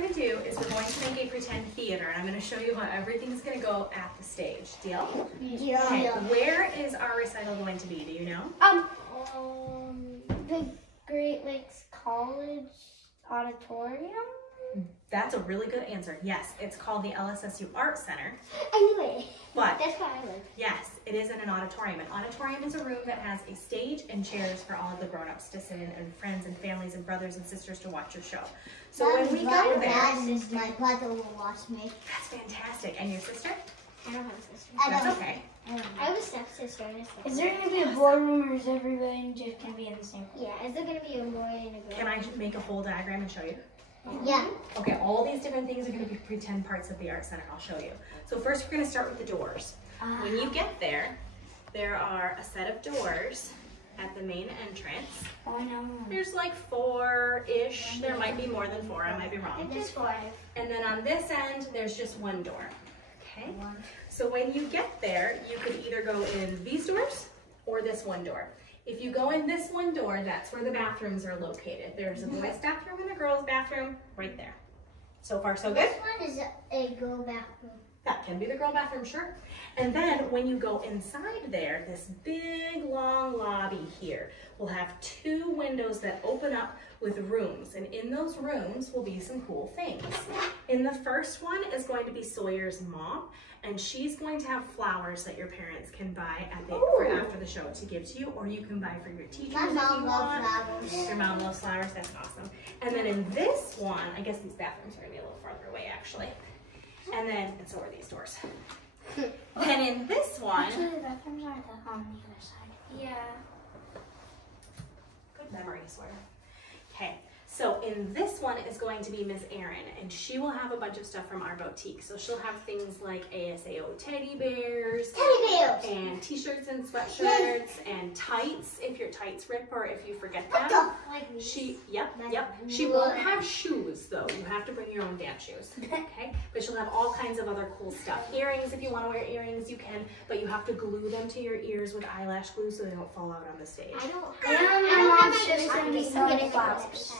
going to do is we're going to make a pretend theater, and I'm going to show you how everything's going to go at the stage. Deal? Yeah. Okay, where is our recital going to be? Do you know? The Great Lakes College Auditorium? That's a really good answer. Yes, it's called the LSSU Art Center. I knew it. But that's why I live. Yes, it is in an auditorium. An auditorium is a room that has a stage and chairs for all of the grown-ups to sit in, and friends and families and brothers and sisters to watch your show. So when we go there, my brother will watch me. That's fantastic. And your sister? I don't have a sister. That's okay. I have a stepsister and a stepbrother. Is there going to be a boardroom, or is everybody just going to be in the same room? Yeah, is there going to be a boy and a girl? Can I make a full diagram and show you? Yeah. Okay, all these different things are going to be pretend parts of the Art Center. I'll show you. So first we're going to start with the doors. When you get there, there are a set of doors at the main entrance. Oh, I know. There's like 4-ish. There might be more than 4. I might be wrong. There's 5. And then on this end, there's just one door. Okay? So when you get there, you could either go in these doors or this one door. If you go in this one door, that's where the bathrooms are located. There's a boys' bathroom and a girls' bathroom right there. So far, so good? This one is a girl bathroom. That can be the girl bathroom, sure. And then when you go inside there, this big long lobby here will have 2 windows that open up with rooms. And in those rooms will be some cool things. In the first one is going to be Sawyer's mom, and she's going to have flowers that your parents can buy at for after the show to give to you, or you can buy for your teachers. My mom loves flowers. Your mom loves flowers, that's awesome. And then in this one, I guess these bathrooms are gonna be a little farther away actually. And so are these doors. Then in this one, Actually, the bathrooms are on the other side. Yeah. good memory, Sawyer. Okay, so in this one is going to be Miss Erin, and she will have a bunch of stuff from our boutique. So she'll have things like ASAO teddy bears, and t-shirts and sweatshirts, and tights if your tights rip or if you forget them. Yep. She won't have shoes though. You have to bring your own dance shoes. Okay, but she'll have all kinds of other cool stuff. Earrings, if you want to wear earrings, you can, but you have to glue them to your ears with eyelash glue so they don't fall out on the stage. I don't have flowers.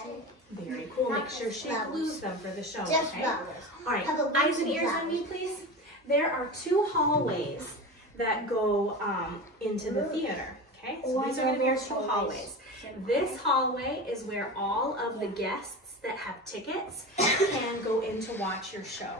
Very cool. Make sure she glues them for the show. Just Okay. flowers. All right. Eyes and ears on me, please. There are 2 hallways that go into the theater. Okay. So these are going to be our 2 hallways. This hallway is where all of the guests that have tickets can go in to watch your show.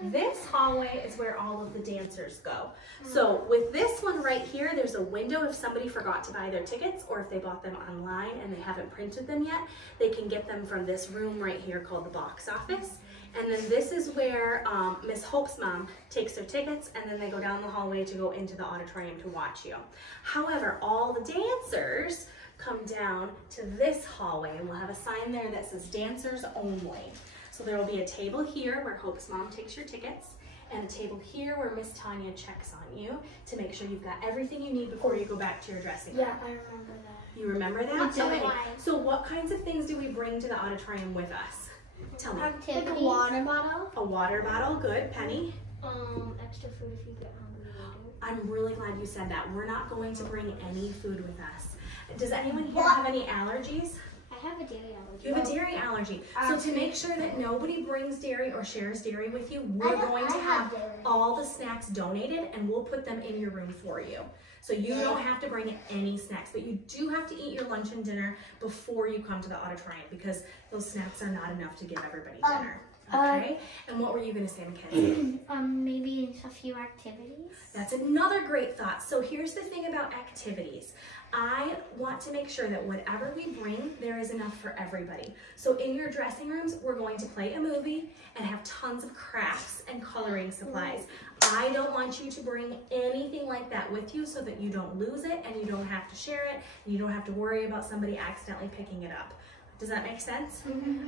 This hallway is where all of the dancers go. So with this one right here, there's a window if somebody forgot to buy their tickets, or if they bought them online and they haven't printed them yet, they can get them from this room right here called the box office. And then this is where Miss Hope's mom takes their tickets, and then they go down the hallway to go into the auditorium to watch you. However, all the dancers come down to this hallway, and we'll have a sign there that says dancers only. So there will be a table here where Hope's mom takes your tickets, and a table here where Miss Tanya checks on you to make sure you've got everything you need before you go back to your dressing room. Yeah, I remember that. You remember that? Okay. So what kinds of things do we bring to the auditorium with us? Tell me. Like a water bottle. A water bottle, good. Penny? Extra food if you get hungry later. I'm really glad you said that. We're not going to bring any food with us. Does anyone here have any allergies? I have a dairy allergy. You have a dairy allergy. So to make sure that nobody brings dairy or shares dairy with you, we're going to have all the snacks donated, and we'll put them in your room for you. So you don't have to bring any snacks, but you do have to eat your lunch and dinner before you come to the auditorium, because those snacks are not enough to give everybody dinner. Okay? And what were you going to say, Mackenzie? Maybe a few activities. That's another great thought. So here's the thing about activities. I want to make sure that whatever we bring, there is enough for everybody. So in your dressing rooms, we're going to play a movie and have tons of crafts and coloring supplies. I don't want you to bring anything like that with you so that you don't lose it and you don't have to share it and you don't have to worry about somebody accidentally picking it up. Does that make sense?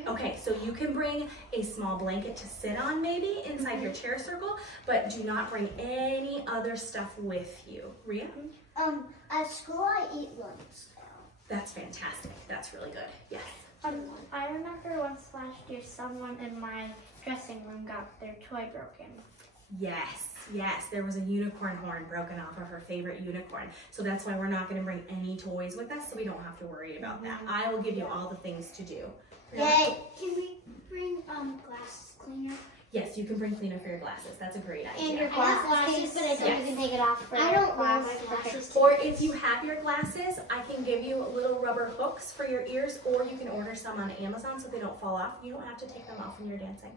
Okay, so you can bring a small blanket to sit on maybe inside your chair circle, but do not bring any other stuff with you. Rhea? At school I eat lunch now. That's fantastic. That's really good. Yes. I remember once last year someone in my dressing room got their toy broken. Yes, yes, there was a unicorn horn broken off of her favorite unicorn. So that's why we're not going to bring any toys with us, so we don't have to worry about that. I will give you all the things to do. Yay! Can we bring glass Yes, you can bring cleaner for your glasses. That's a great idea. And your glasses, but I don't. You can take it off for I don't wear class. my glasses. Or if you have your glasses, I can give you little rubber hooks for your ears, or you can order some on Amazon so they don't fall off. You don't have to take them off when you're dancing.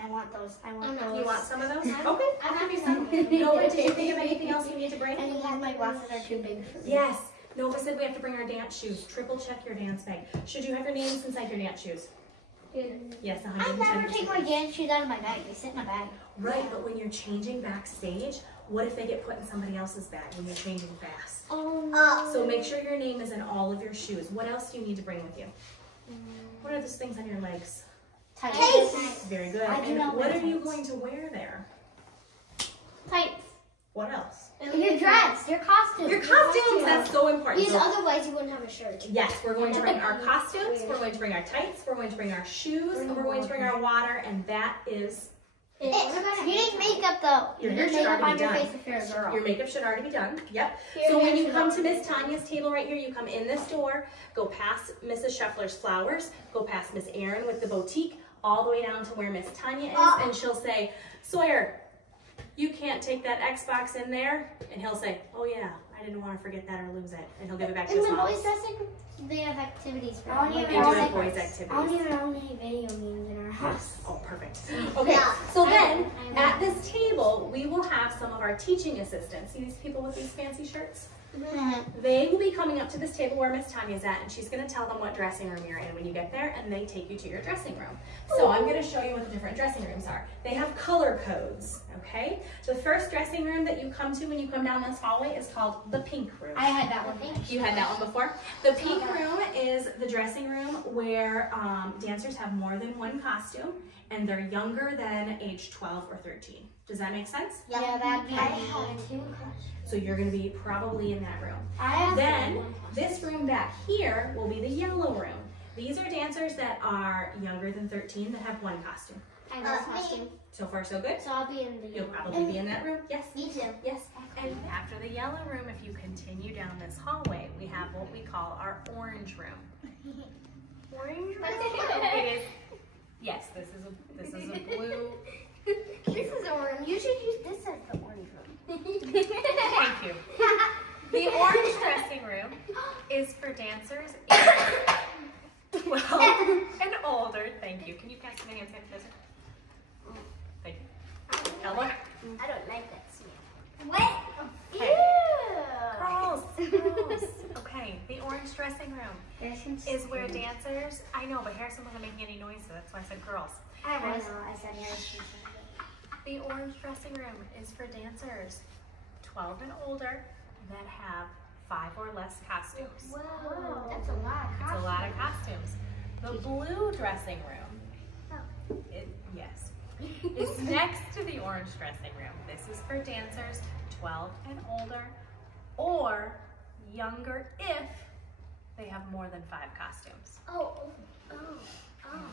I want those. I want those. You want some of those? Okay, I'll give you some. Nova, did you think of anything else you need to bring? And my glasses are too big for me. Yes. Nova said we have to bring our dance shoes. Triple check your dance bag. Should you have your names inside your dance shoes? Yes, 110%. I never take my dance shoes out of my bag. They sit in my bag. Right, but when you're changing backstage, what if they get put in somebody else's bag when you're changing fast? So make sure your name is in all of your shoes. What else do you need to bring with you? What are those things on your legs? Tights. Very good. I do And not what wear are you tights. going to wear there? Tights. What else? Your dress. Your costume. Your costumes, that's so important. Because So, otherwise you wouldn't have a shirt. yes, we're going to bring our costumes, we're going to bring our tights, we're going to bring our shoes, and we're going to bring our water, and that is You need makeup though. Your You hair need should makeup already on be your done. face if you're a girl. Your makeup should already be done. Yep. Your So when hair you should come to already Miss be done. Tanya's table right here, you come in this door, go past Mrs. Scheffler's flowers, go past Miss Erin with the boutique, all the way down to where Miss Tanya is, and she'll say, Sawyer, you can't take that Xbox in there. And he'll say, oh yeah, I didn't want to forget that or lose it. And he'll give it back to In his the mom. boys' dressing room, they have activities for I don't like, even They do know have that- boys' I activities. don't even own any video games in our house. Oh, perfect. Okay, Yeah. so then at this table, we will have some of our teaching assistants. See these people with these fancy shirts? They will be coming up to this table where Miss Tanya's at, and she's going to tell them what dressing room you're in when you get there, and they take you to your dressing room. So I'm going to show you what the different dressing rooms are. They have color codes, okay? The first dressing room that you come to when you come down this hallway is called the pink room. I had that one. You had that one before? The pink room is the dressing room where dancers have more than one costume, and they're younger than age 12 or 13. Does that make sense? Yeah, that'd be So you're going to be probably in that room. I have Then this room back here will be the yellow room. These are dancers that are younger than 13 that have one costume. I have a costume. So far so good? So I'll be in the You'll probably be in that room. Yes. Me too. Yes. And after the yellow room, if you continue down this hallway, we have what we call our orange room. orange. It is. Yes, this is a blue. This is orange. You should use this as the orange room. Thank you. The orange dressing room is for dancers age 12 and older. Thank you. Can you pass me the hand sanitizer? Thank you. Ella? I don't like that smell. What? Okay. Ew. Gross. Okay, the orange dressing room is where dancers, I know, but Harrison wasn't making any noise, so that's why I said girls. I was. I said yes. The orange dressing room is for dancers 12 and older that have 5 or less costumes. Whoa, that's a lot. It's a lot of costumes. The blue dressing room, yes, is next to the orange dressing room. This is for dancers 12 and older or younger if they have more than 5 costumes.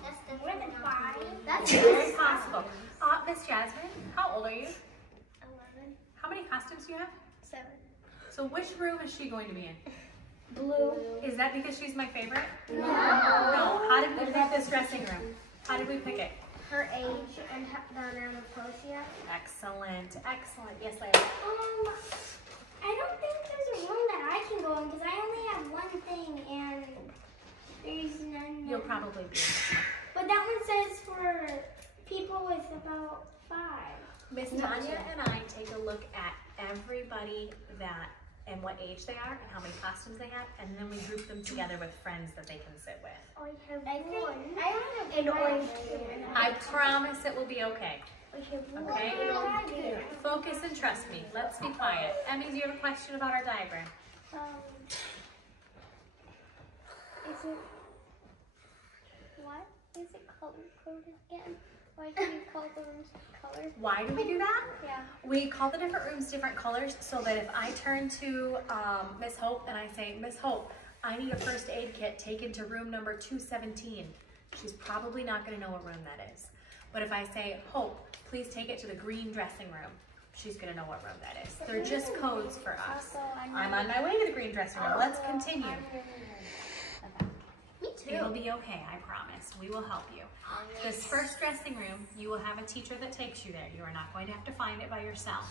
That's the More than 5? That's Very possible. Miss Jasmine, how old are you? 11. How many costumes do you have? 7. So which room is she going to be in? Blue. Is that because she's my favorite? No. No. How did we pick this dressing room? How did we pick it? Her age and the number of clothes she has. Excellent. Excellent. Yes, Layla. I don't think there's a room that I can go in because I only have one thing and there's none. You'll probably be in. But that one says for people with about 5. Miss Tanya and I take a look at everybody and what age they are and how many costumes they have, and then we group them together with friends that they can sit with. I have one. I only have an orange. I promise it will be okay. Okay? Okay. Focus and trust me. Let's be quiet. Emmy, do you have a question about our diagram? Is it what? Is it color coded again? Why do you call the rooms color? Why do we do that? Yeah. We call the different rooms different colors so that if I turn to Miss Hope and I say, Miss Hope, I need a first aid kit taken to room number 217, she's probably not going to know what room that is. But if I say, Hope, please take it to the green dressing room, she's going to know what room that is. They're just codes for us. I'm on my way to the green dressing room. Let's continue. Me too. It'll be okay, I promise. We will help you. This first dressing room, you will have a teacher that takes you there. You are not going to have to find it by yourself.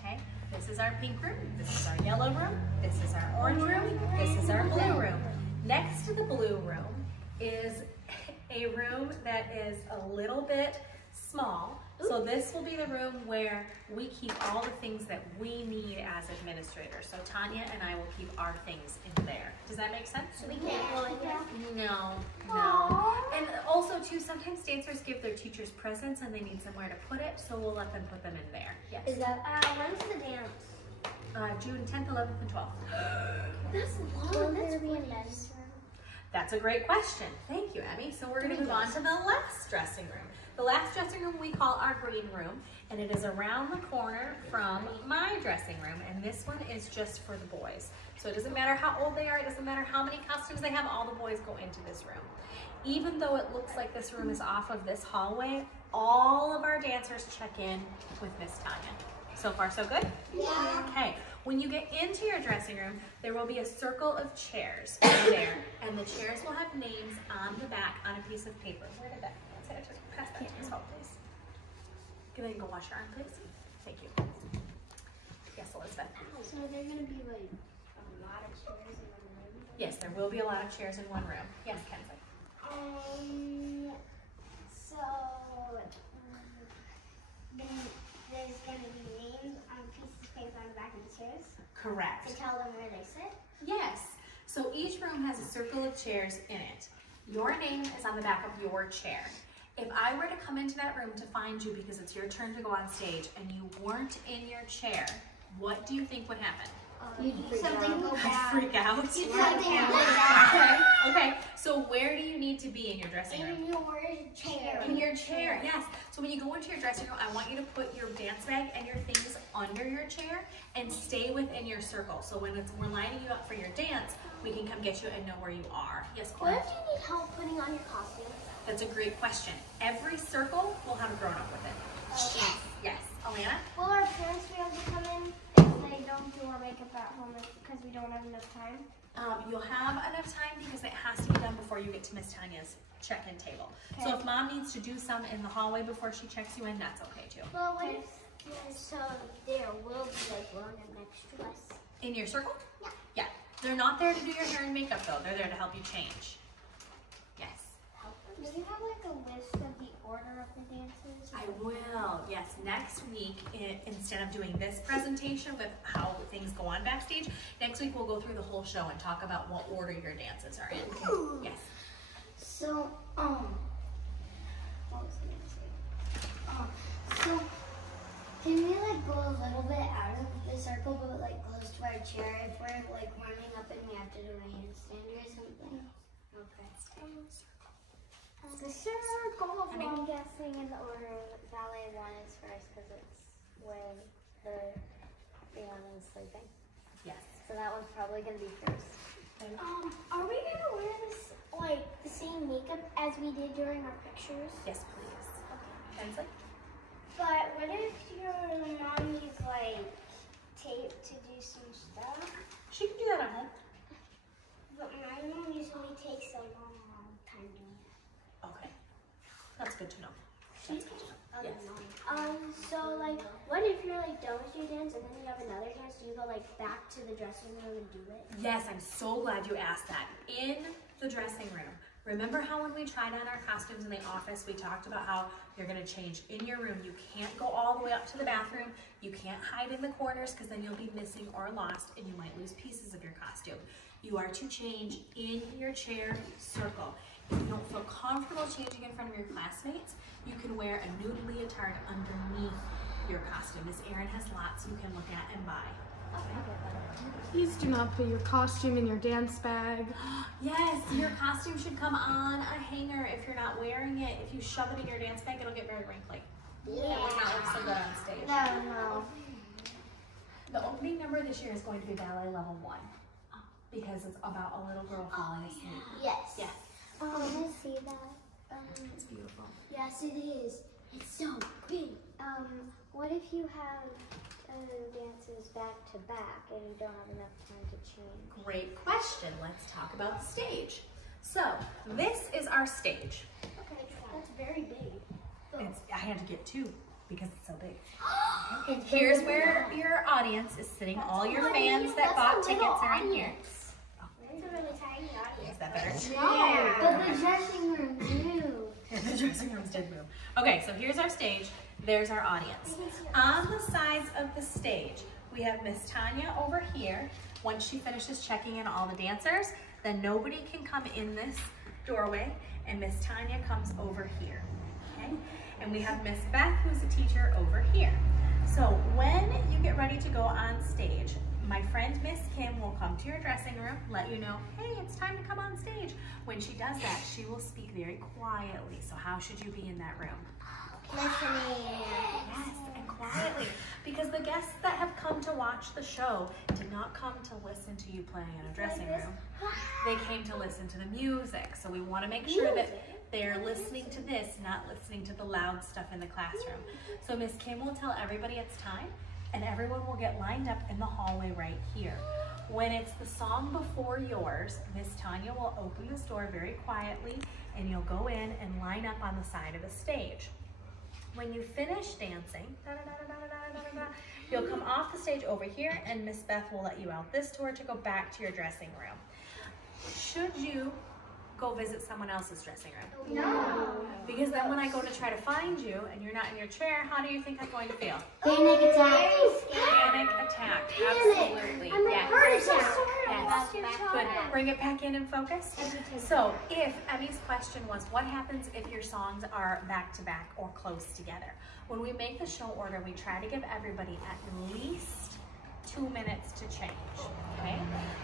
Okay? This is our pink room. This is our yellow room. This is our orange room. This is our blue room. Next to the blue room is a room that is a little bit small. So this will be the room where we keep all the things that we need as administrators. So Tanya and I will keep our things in there. Does that make sense? So we can't go in there? No, no. And also too, sometimes dancers give their teachers presents and they need somewhere to put it, so we'll let them put them in there. Yes. Is that When's the dance? June 10th, 11th, and 12th. That's long. That's really nice. That's a great question. Thank you, Emmy. So we're gonna move on to the last dressing room. The last dressing room we call our green room, and it is around the corner from my dressing room, and this one is just for the boys. So it doesn't matter how old they are, it doesn't matter how many costumes they have, all the boys go into this room. Even though it looks like this room is off of this hallway, all of our dancers check in with Miss Tanya. So far, so good? Yeah. Okay, when you get into your dressing room, there will be a circle of chairs over there, and the chairs will have names on the back on a piece of paper. Where did that? Pass that to Ms. Hope, please. Go ahead and go wash your arm, please. Thank you. Yes, Elizabeth. So are there going to be like a lot of chairs in one room? Yes, there will be a lot of chairs in one room. Yes, Kenzie. So then there's going to be names on pieces of paper on the back of the chairs Correct. to tell them where they sit? Yes. So each room has a circle of chairs in it. Your name is on the back of your chair. If I were to come into that room to find you because it's your turn to go on stage and you weren't in your chair, what do you think would happen? Something go bad. Freak out? Something go bad. Okay, so where do you need to be in your dressing room? In your chair. In your chair, yes. So when you go into your dressing room, I want you to put your dance bag and your things under your chair and stay within your circle. So when we're lining you up for your dance, we can come get you and know where you are. Yes, What Cora? if you need help putting on your costume? That's a great question. Every circle will have a grown-up with it. Okay. Yes. Alana? Will our parents be able to come in if they don't do our makeup at home because we don't have enough time? You'll have enough time because it has to be done before you get to Miss Tanya's check-in table. Okay. So if Mom needs to do some in the hallway before she checks you in, that's okay too. Well, what if, so there will be like grown-up next to us? In your circle? Yeah. Yeah. They're not there to do your hair and makeup though. They're there to help you change. Yes. Do you have like a list of the order of the dances? I will. Yes. Next week, instead of doing this presentation with how things go on backstage, next week we'll go through the whole show and talk about what order your dances are in. Yes. So, what was I gonna say? So, can we like go a little bit out of the circle, but like close to our chair if we're like warming up and we have to do a handstand or something? Okay. The circle, I'm guessing in the order ballet 1 is first because it's when the one is sleeping. Yes. So that one's probably going to be first. Are we gonna wear this like the same makeup as we did during our pictures? Yes, please. Kensley? But what if your mom needs like tape to do some stuff? She can do that at home. But my mom usually takes a long time doing it. Okay. That's good to know. That's good to know. Yes. So like, what if you're like done with your dance and then you have another dance? Do you go like back to the dressing room and do it? Yes, I'm so glad you asked that. In the dressing room, remember how when we tried on our costumes in the office, we talked about how you're gonna change in your room. You can't go all the way up to the bathroom. You can't hide in the corners because then you'll be missing or lost and you might lose pieces of your costume. You are to change in your chair circle. If you don't feel comfortable changing in front of your classmates, you can wear a nude leotard underneath your costume. Miss Erin has lots you can look at and buy. Please do not put your costume in your dance bag. Yes, your costume should come on a hanger if you're not wearing it. If you shove it in your dance bag, it'll get very wrinkly. Yeah. It would not look so good on stage. No. The opening number this year is going to be Ballet Level 1 because it's about a little girl falling asleep. Yes. Yes. Can I see that? It's beautiful. Yes, it is. It's so big. What if you have dances back to back and you don't have enough time to change? Great question. Let's talk about the stage. So this is our stage. That's very big. I had to get 2 because it's so big. Here's where your audience is sitting. All your fans that bought tickets are in here. It's a really tiny audience. Is that better? No, but the dressing room moved. The dressing rooms did move. Okay, so here's our stage. There's our audience. On the sides of the stage, we have Miss Tanya over here. Once she finishes checking in all the dancers, then nobody can come in this doorway, and Miss Tanya comes over here, okay? And we have Miss Beth, who's a teacher, over here. So when you get ready to go on stage, my friend Miss Kim will come to your dressing room, let you know, hey, it's time to come on stage. When she does that, she will speak very quietly. So how should you be in that room? Listening. Yes, and quietly. Because the guests that have come to watch the show did not come to listen to you playing in a dressing room. They came to listen to the music. So we want to make sure that they're listening to this, not listening to the loud stuff in the classroom. So Miss Kim will tell everybody it's time, and everyone will get lined up in the hallway right here. When it's the song before yours, Miss Tanya will open this door very quietly, and you'll go in and line up on the side of the stage. When you finish dancing, you'll come off the stage over here, and Miss Beth will let you out this door to go back to your dressing room. Should you go visit someone else's dressing room? No. Because then when I go to try to find you and you're not in your chair, how do you think I'm going to feel? Panic attack. Panic attack, absolutely. Yes. Yes. Good. Bring it back in and focus. So if Emmy's question was, what happens if your songs are back to back or close together? When we make the show order, we try to give everybody at least 2 minutes to change, okay?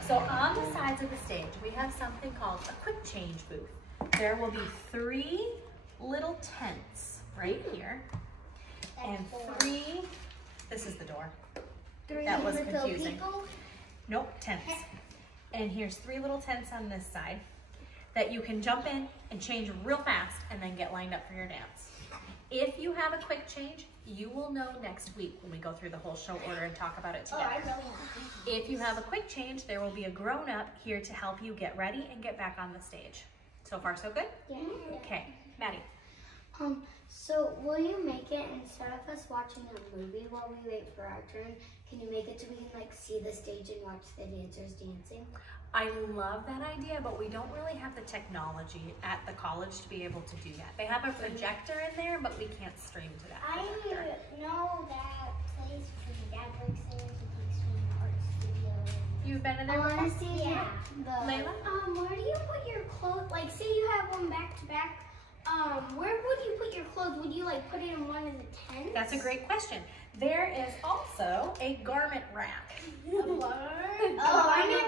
So on the sides of the stage, we have something called a quick change booth. There will be 3 little tents right here, and 3, this is the door. That was confusing. Nope, tents. And here's 3 little tents on this side that you can jump in and change real fast and then get lined up for your dance. If you have a quick change, you will know next week when we go through the whole show order and talk about it together. If you have a quick change, there will be a grown-up here to help you get ready and get back on the stage. So far, so good? Yeah. Okay, Maddie. So will you make it, instead of us watching a movie while we wait for our turn, can you make it so we can like see the stage and watch the dancers dancing? I love that idea, but we don't really have the technology at the college to be able to do that. They have a projector in there, but we can't stream to that I projector. know that place for the dad works there. He takes me to art studio. You've been in I there want before? to see Yeah. Layla? Where do you put your clothes? Like, say you have one back to back. Where would you put your clothes? Would you like put it in one of the tents? That's a great question. There is also a garment rack. I know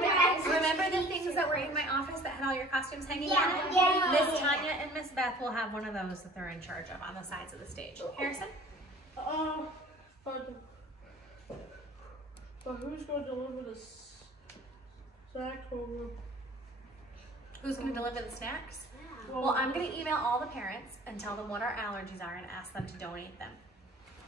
that. Remember the things that were in my office that had all your costumes hanging on it? Yeah. Miss Tanya and Miss Beth will have one of those that they're in charge of on the sides of the stage. Harrison? But who's going to deliver the snacks over? Who's going to deliver the snacks? Well, I'm going to email all the parents and tell them what our allergies are and ask them to donate them.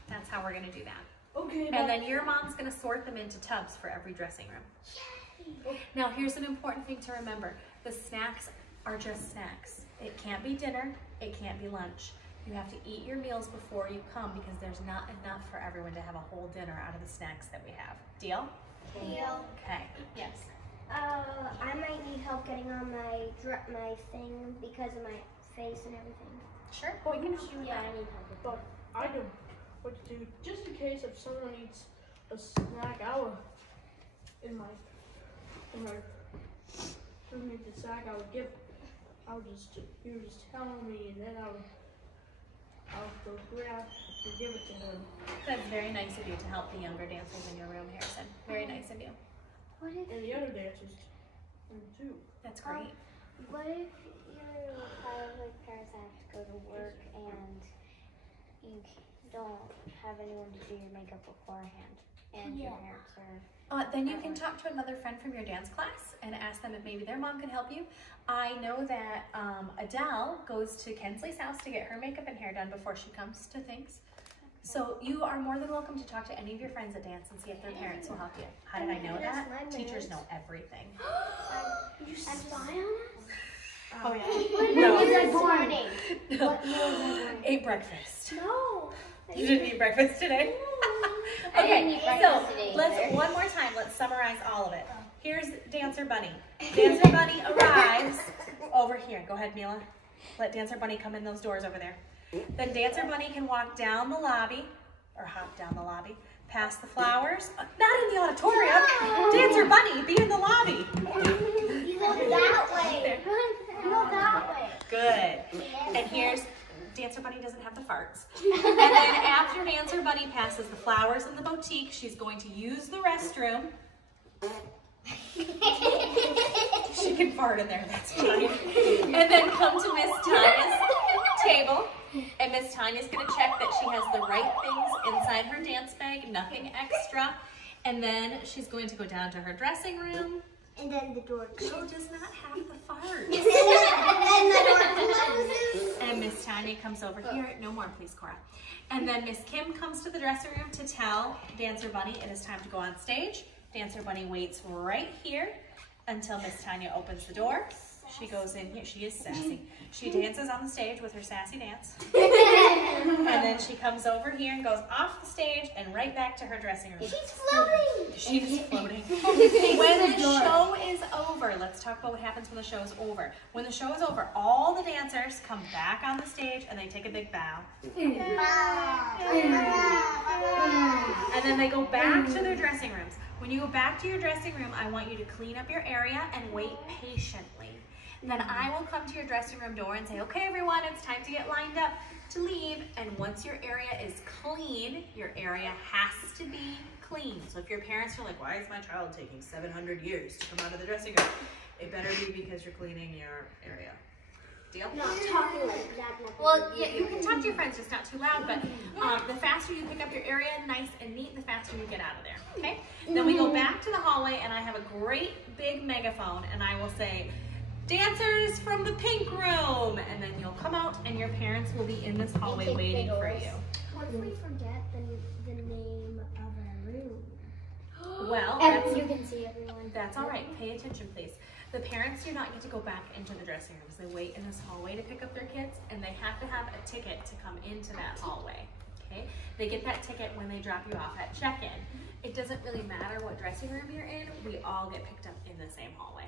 That's how we're going to do that. Okay. And then your mom's going to sort them into tubs for every dressing room. Now, here's an important thing to remember. The snacks are just snacks. It can't be dinner. It can't be lunch. You have to eat your meals before you come because there's not enough for everyone to have a whole dinner out of the snacks that we have. Deal? Deal. Okay. Yes. I might need help getting on my thing because of my face and everything. Sure. We can help you with Yeah, that. I need help with But I know what to do just in case if someone eats a snack. In my who needs a snack, you would just tell me, and then I'll go grab and give it to him. That's very nice of you to help the younger dancers in your room, Harrison. Very nice of you. What if And the other dancers too. That's great. What if your parents have to go to work and you don't have anyone to do your makeup beforehand, and your parents are? Then you can talk to another friend from your dance class and ask them if maybe their mom can help you. I know that Adele goes to Kensley's house to get her makeup and hair done before she comes to things. So you are more than welcome to talk to any of your friends that dance and see if their parents will help you. How did I know that? Teachers know everything. You spy on us? Oh yeah. When was I born? No. What year was I born? Ate breakfast. No. You didn't eat breakfast today? I didn't Okay, eat so breakfast today let's either. one more time. Let's summarize all of it. Here's Dancer Bunny. Dancer Bunny arrives over here. Go ahead, Mila. Let Dancer Bunny come in those doors over there. Then Dancer Bunny can walk down the lobby, or hop down the lobby, past the flowers. Not in the auditorium. Dancer Bunny, be in the lobby. You go that way. You go that way. Good. And here's Dancer Bunny doesn't have the farts. And then after Dancer Bunny passes the flowers in the boutique, she's going to use the restroom. She can fart in there, that's fine. And then come to Miss Tanya's table. And Miss Tanya's gonna check that she has the right things inside her dance bag, nothing extra. And then she's going to go down to her dressing room. And then the door She does not have the farts. and the door closes. And Miss Tanya comes over here. No more, please, Cora. And then Miss Kim comes to the dressing room to tell Dancer Bunny it is time to go on stage. Dancer Bunny waits right here until Miss Tanya opens the door. She goes in here. She is sassy. She dances on the stage with her sassy dance. And then she comes over here and goes off the stage and right back to her dressing room. She's floating. She is floating. When the show is over, let's talk about what happens when the show is over. When the show is over, all the dancers come back on the stage and they take a big bow. And then they go back to their dressing rooms. When you go back to your dressing room, I want you to clean up your area and wait patiently. Then I will come to your dressing room door and say, okay, everyone, it's time to get lined up to leave. And once your area is clean, your area has to be clean. So if your parents are like, why is my child taking 700 years to come out of the dressing room? It better be because you're cleaning your area. Deal? Not talking like that. Well, yeah, you can talk to your friends, just not too loud, but the faster you pick up your area nice and neat, the faster you get out of there, okay? Then we go back to the hallway, and I have a great big megaphone, and I will say, dancers from the pink room, and then you'll come out, and your parents will be in this hallway waiting for you. What if we forget the name of our room? Well, And you can see everyone. that's all right. Pay attention, please. The parents do not get to go back into the dressing rooms. They wait in this hallway to pick up their kids, and they have to have a ticket to come into that hallway, okay? They get that ticket when they drop you off at check-in. It doesn't really matter what dressing room you're in. We all get picked up in the same hallway.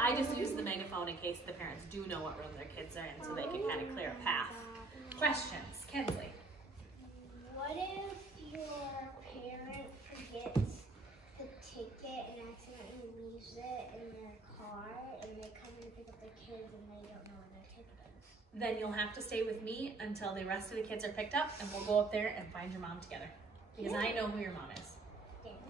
I just use the megaphone in case the parents do know what room their kids are in, so they can kind of clear a path. Questions? Kinsley? What if your parent forgets the ticket and accidentally leaves it in their car and they come and pick up their kids and they don't know where their ticket is? Then you'll have to stay with me until the rest of the kids are picked up, and we'll go up there and find your mom together. Because I know who your mom is.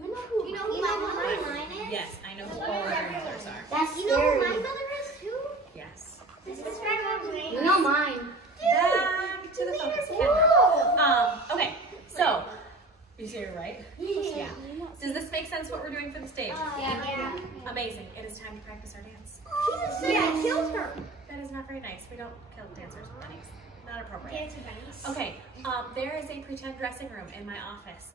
You know who my mine is? Yes, I know who all of your mothers are. That's you know who my mother is too? Yes. This is my mom's name. You know mine. Back to the focus. Kendra. Okay, so, you say you're right? Yeah. Does this make sense what we're doing for the stage? Yeah. Amazing. It is time to practice our dance. I killed her. That is not very nice. We don't kill dancers with bunnies. Not appropriate. Dancing bunnies. Okay, there is a pretend dressing room in my office.